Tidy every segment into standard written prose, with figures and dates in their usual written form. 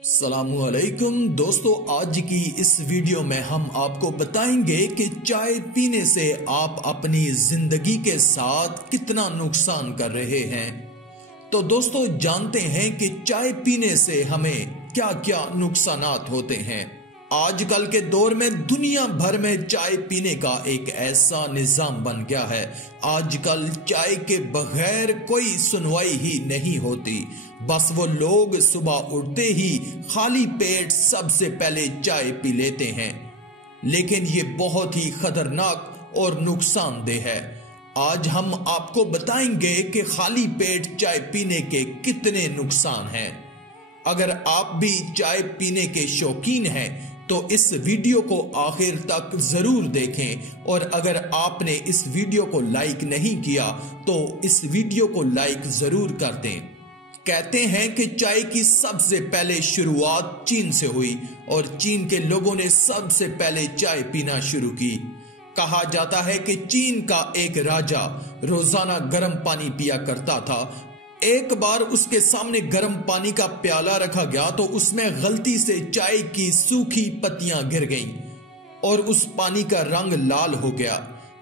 अस्सलामुअलैकुम दोस्तों, आज की इस वीडियो में हम आपको बताएंगे कि चाय पीने से आप अपनी जिंदगी के साथ कितना नुकसान कर रहे हैं। तो दोस्तों, जानते हैं कि चाय पीने से हमें क्या क्या नुकसानात होते हैं। आजकल के दौर में दुनिया भर में चाय पीने का एक ऐसा निजाम बन गया है। आजकल चाय के बगैर कोई सुनवाई ही नहीं होती। बस वो लोग सुबह उठते ही खाली पेट सबसे पहले चाय पी लेते हैं, लेकिन ये बहुत ही खतरनाक और नुकसानदेह है। आज हम आपको बताएंगे कि खाली पेट चाय पीने के कितने नुकसान हैं। अगर आप भी चाय पीने के शौकीन हैं तो इस वीडियो को आखिर तक जरूर देखें, और अगर आपने इस वीडियो को लाइक नहीं किया तो इस वीडियो को लाइक जरूर कर दें। कहते हैं कि चाय की सबसे पहले शुरुआत चीन से हुई और चीन के लोगों ने सबसे पहले चाय पीना शुरू की। कहा जाता है कि चीन का एक राजा रोजाना गर्म पानी पिया करता था। एक बार उसके सामने गर्म पानी का प्याला रखा गया तो उसमें गलती से चाय की सूखी पत्तियां गिर गईं और उस पानी का रंग लाल हो गया।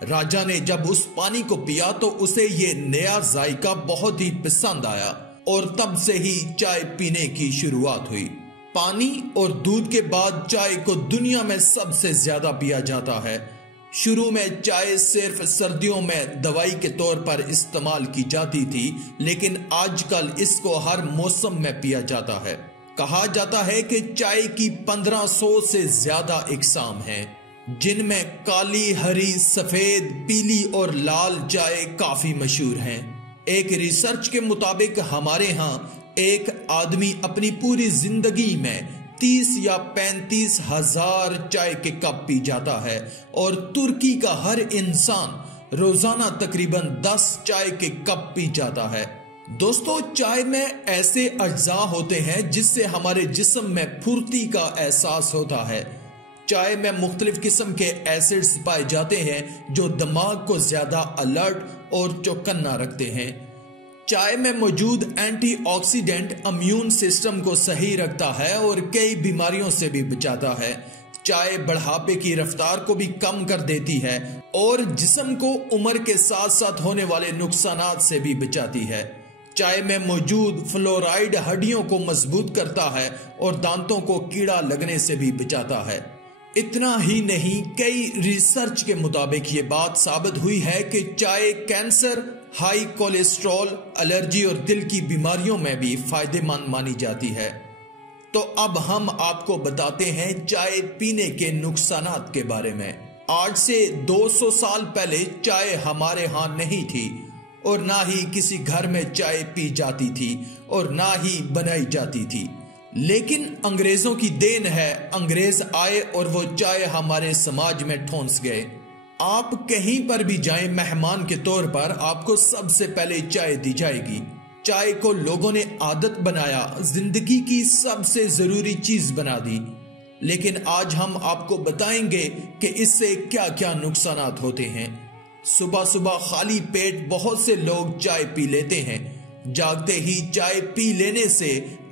राजा ने जब उस पानी को पिया तो उसे ये नया जायका बहुत ही पसंद आया और तब से ही चाय पीने की शुरुआत हुई। पानी और दूध के बाद चाय को दुनिया में सबसे ज्यादा पिया जाता है। शुरू में चाय सिर्फ सर्दियों में दवाई के तौर पर इस्तेमाल की जाती थी, लेकिन आजकल इसको हर मौसम में पिया जाता है। कहा जाता है कि चाय की 1500 से ज्यादा इकसाम हैं, जिनमें काली, हरी, सफेद, पीली और लाल चाय काफी मशहूर हैं। एक रिसर्च के मुताबिक हमारे यहाँ एक आदमी अपनी पूरी जिंदगी में 30 या 35 हजार चाय के कप पी जाता है, और तुर्की का हर इंसान रोजाना तकरीबन 10 चाय के कप पी जाता है। दोस्तों, चाय में ऐसे अज्जा होते हैं जिससे हमारे जिस्म में फुर्ती का एहसास होता है। चाय में मुख्तलिफ किस्म के एसिड्स पाए जाते हैं जो दिमाग को ज्यादा अलर्ट और चौकन्ना रखते हैं। चाय में मौजूद एंटीऑक्सीडेंट इम्यून सिस्टम को सही रखता है और कई बीमारियों से भी बचाता है। चाय बढ़ापे की रफ्तार को भी कम कर देती है और जिस्म को उम्र के साथ साथ होने वाले नुकसानात से भी बचाती है। चाय में मौजूद फ्लोराइड हड्डियों को मजबूत करता है और दांतों को कीड़ा लगने से भी बचाता है। इतना ही नहीं, कई रिसर्च के मुताबिक ये बात साबित हुई है कि चाय कैंसर, हाई कोलेस्ट्रॉल, एलर्जी और दिल की बीमारियों में भी फायदेमंद मानी जाती है। तो अब हम आपको बताते हैं चाय पीने के नुकसानात के बारे में। आज से 200 साल पहले चाय हमारे यहाँ नहीं थी और ना ही किसी घर में चाय पी जाती थी और ना ही बनाई जाती थी, लेकिन अंग्रेजों की देन है। अंग्रेज आए और वो चाय हमारे समाज में ठोंस गए। आप कहीं पर भी जाएं, मेहमान के तौर पर आपको सबसे पहले चाय दी जाएगी। चाय को लोगों ने आदत बनाया, जिंदगी की सबसे जरूरी चीज बना दी। लेकिन आज हम आपको बताएंगे कि इससे क्या क्या नुकसानात होते हैं। सुबह सुबह खाली पेट बहुत से लोग चाय पी लेते हैं। जागते ही चाय पी लेने से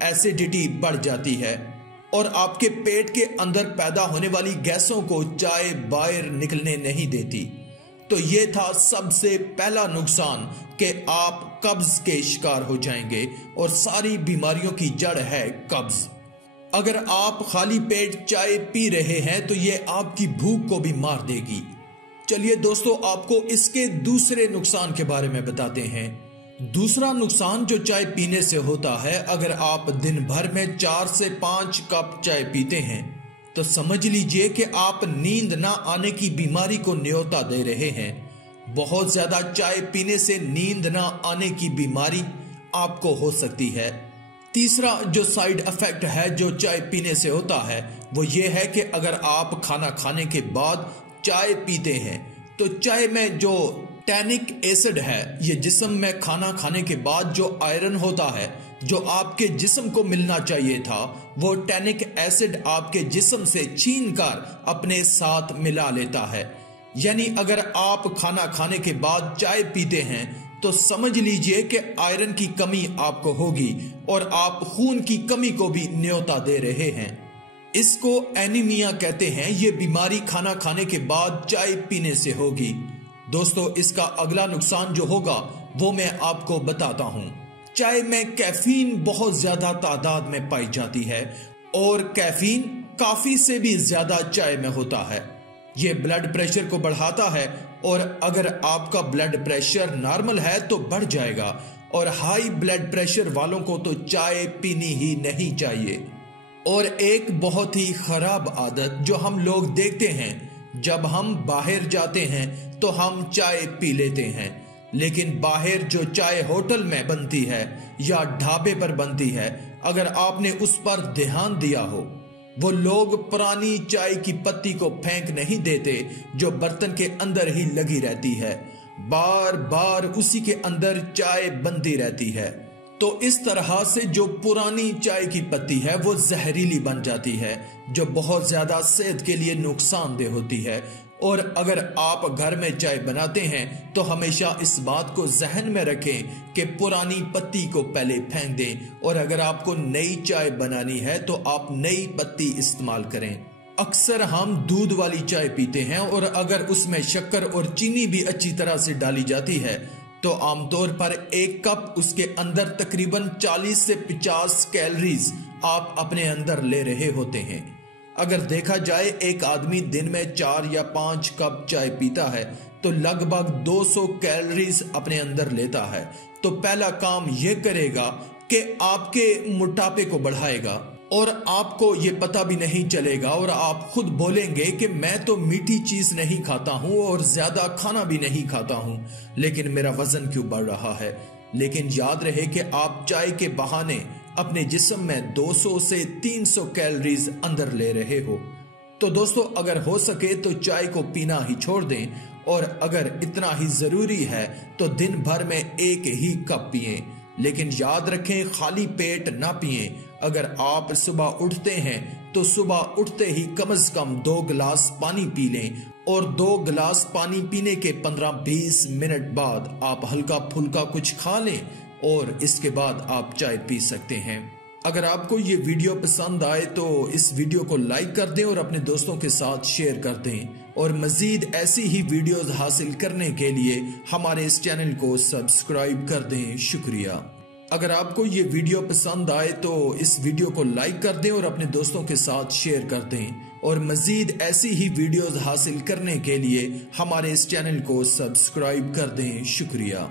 एसिडिटी बढ़ जाती है और आपके पेट के अंदर पैदा होने वाली गैसों को चाय बाहर निकलने नहीं देती। तो ये था सबसे पहला नुकसान कि आप कब्ज के शिकार हो जाएंगे, और सारी बीमारियों की जड़ है कब्ज। अगर आप खाली पेट चाय पी रहे हैं तो ये आपकी भूख को भी मार देगी। चलिए दोस्तों, आपको इसके दूसरे नुकसान के बारे में बताते हैं। दूसरा नुकसान जो चाय पीने से होता है, अगर आप दिन भर में 4 से 5 कप चाय पीते हैं तो समझ लीजिए कि आप नींद ना आने की बीमारी को न्योता दे रहे हैं। बहुत ज्यादा चाय पीने से नींद ना आने की बीमारी आपको हो सकती है। तीसरा जो साइड इफेक्ट है जो चाय पीने से होता है वो ये है कि अगर आप खाना खाने के बाद चाय पीते हैं तो चाय में जो टैनिक एसिड है, ये जिस्म में खाना खाने के बाद जो आयरन होता है जो आपके जिस्म को मिलना चाहिए था, वो टैनिक एसिड आपके जिस्म से छीनकर अपने साथ मिला लेता है। यानी अगर आप खाना खाने के बाद चाय पीते हैं तो समझ लीजिए कि आयरन की कमी आपको होगी और आप खून की कमी को भी न्योता दे रहे हैं। इसको एनीमिया कहते हैं। ये बीमारी खाना खाने के बाद चाय पीने से होगी। दोस्तों, इसका अगला नुकसान जो होगा वो मैं आपको बताता हूं। चाय में कैफीन बहुत ज्यादा तादाद में पाई जाती है और कैफीन काफी से भी ज्यादा चाय में होता है। ये ब्लड प्रेशर को बढ़ाता है और अगर आपका ब्लड प्रेशर नॉर्मल है तो बढ़ जाएगा, और हाई ब्लड प्रेशर वालों को तो चाय पीनी ही नहीं चाहिए। और एक बहुत ही खराब आदत जो हम लोग देखते हैं, जब हम बाहर जाते हैं तो हम चाय पी लेते हैं, लेकिन बाहर जो चाय होटल में बनती है या ढाबे पर बनती है, अगर आपने उस पर ध्यान दिया हो, वो लोग पुरानी चाय की पत्ती को फेंक नहीं देते जो बर्तन के अंदर ही लगी रहती है, बार बार उसी के अंदर चाय बनती रहती है। तो इस तरह से जो पुरानी चाय की पत्ती है वो जहरीली बन जाती है, जो बहुत ज्यादा सेहत के लिए नुकसानदेह होती है। और अगर आप घर में चाय बनाते हैं तो हमेशा इस बात को जहन में रखें कि पुरानी पत्ती को पहले फेंक दें, और अगर आपको नई चाय बनानी है तो आप नई पत्ती इस्तेमाल करें। अक्सर हम दूध वाली चाय पीते हैं और अगर उसमें शक्कर और चीनी भी अच्छी तरह से डाली जाती है तो आमतौर पर एक कप उसके अंदर तकरीबन 40 से 50 कैलोरीज आप अपने अंदर ले रहे होते हैं। अगर देखा जाए एक आदमी दिन में 4 या 5 कप चाय पीता है तो लगभग 200 कैलोरीज अपने अंदर लेता है। तो पहला काम यह करेगा कि आपके मोटापे को बढ़ाएगा और आपको ये पता भी नहीं चलेगा, और आप खुद बोलेंगे कि मैं तो मीठी चीज नहीं खाता हूं और ज्यादा खाना भी नहीं खाता हूं, लेकिन मेरा वजन क्यों बढ़ रहा है। लेकिन याद रहे कि आप चाय के बहाने अपने जिस्म में 200 से 300 कैलोरीज अंदर ले रहे हो। तो दोस्तों, अगर हो सके तो चाय को पीना ही छोड़ दें, और अगर इतना ही जरूरी है तो दिन भर में एक ही कप पिएं, लेकिन याद रखें खाली पेट ना पिएं। अगर आप सुबह उठते हैं तो सुबह उठते ही कम से कम 2 गिलास पानी पी लें, और 2 गिलास पानी पीने के 15-20 मिनट बाद आप हल्का फुल्का कुछ खा लें और इसके बाद आप चाय पी सकते हैं। अगर आपको ये वीडियो पसंद आए तो इस वीडियो को लाइक कर दें और अपने दोस्तों के साथ शेयर कर दें, और मजीद ऐसी ही वीडियोस हासिल करने के लिए हमारे इस चैनल को सब्सक्राइब कर दें। शुक्रिया। अगर आपको ये वीडियो पसंद आए तो इस वीडियो को लाइक कर दें और अपने दोस्तों के साथ शेयर कर दें, और मजीद ऐसी ही वीडियोस हासिल करने के लिए हमारे इस चैनल को सब्सक्राइब कर दें। शुक्रिया।